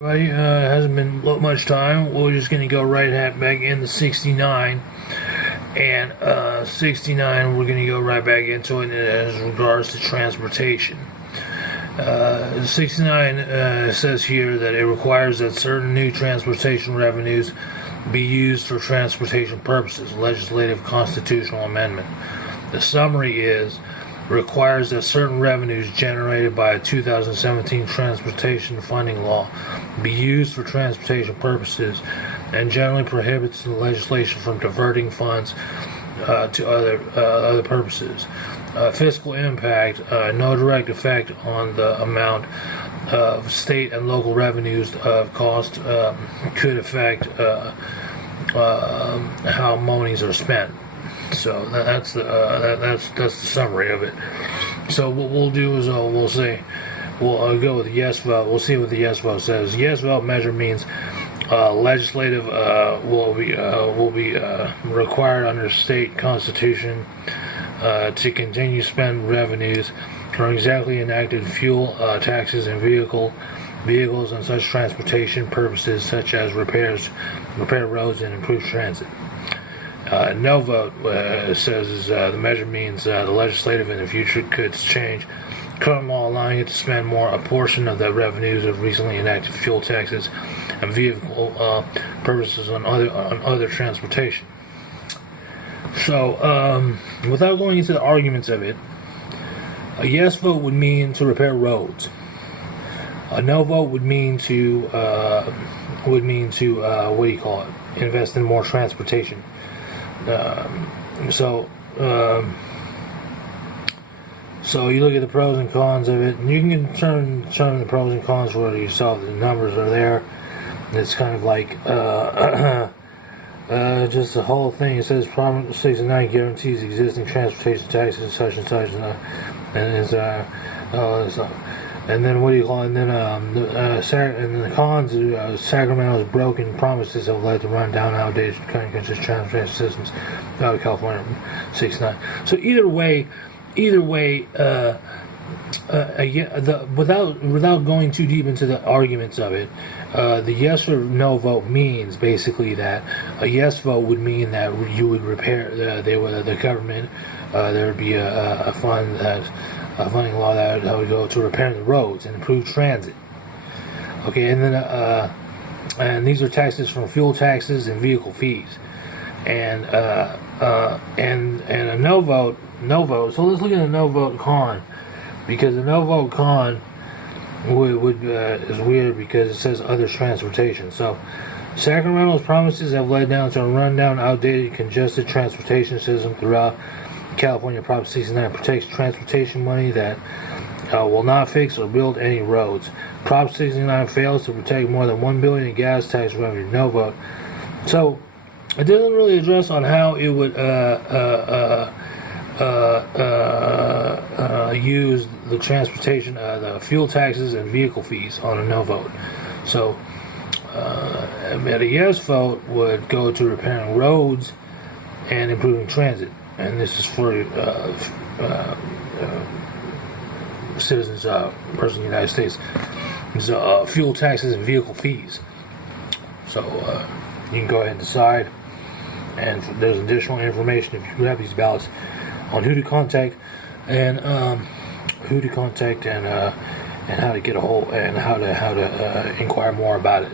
Right, hasn't been much time. We're just going to go back into 69. And 69, we're going to go right back into it as regards to transportation. 69 says here that it requires that certain new transportation revenues be used for transportation purposes. Legislative constitutional amendment. The summary is requires that certain revenues generated by a 2017 transportation funding law be used for transportation purposes and generally prohibits the legislation from diverting funds to other purposes. Fiscal impact, no direct effect on the amount of state and local revenues of cost could affect how monies are spent. So that's the summary of it. So what we'll do is we'll go with the yes vote. We'll see what the yes vote says. Yes vote measure means legislative will be required under state constitution to continue spend revenues from exactly enacted fuel taxes and vehicles and such transportation purposes such as repair roads and improve transit. No vote says the measure means the legislative in the future could change current law allowing it to spend a portion of the revenues of recently enacted fuel taxes and vehicle purposes on other transportation. So, without going into the arguments of it, a yes vote would mean to repair roads. A no vote would mean to invest in more transportation. So you look at the pros and cons of it, and you can determine the pros and cons for yourself. The numbers are there. It's kind of like just the whole thing. It says Proposition 69 guarantees existing transportation taxes such and such, and then what do you call it? And then and the cons, Sacramento's broken promises have led to run down outdated conscious transportation systems out of California 69. So either way, without going too deep into the arguments of it, the yes or no vote means basically that a yes vote would mean that you would repair the government. There would be a funding law that would go to repairing the roads and improve transit. Okay, and then and these are taxes from fuel taxes and vehicle fees, and a no vote. So let's look at a no vote con, because a no vote con is weird because it says other transportation. So Sacramento's promises have led down to a rundown, outdated, congested transportation system throughout California. Proposition 69 protects transportation money that will not fix or build any roads. Proposition 69 fails to protect more than $1 billion in gas tax revenue. No vote. So it doesn't really address on how it would use the transportation, the fuel taxes and vehicle fees on a no vote. So a yes vote would go to repairing roads and improving transit. And this is for citizens, person in the United States. So, fuel taxes and vehicle fees. So you can go ahead and decide. And there's additional information if you have these ballots on who to contact and how to get a hold and how to inquire more about it.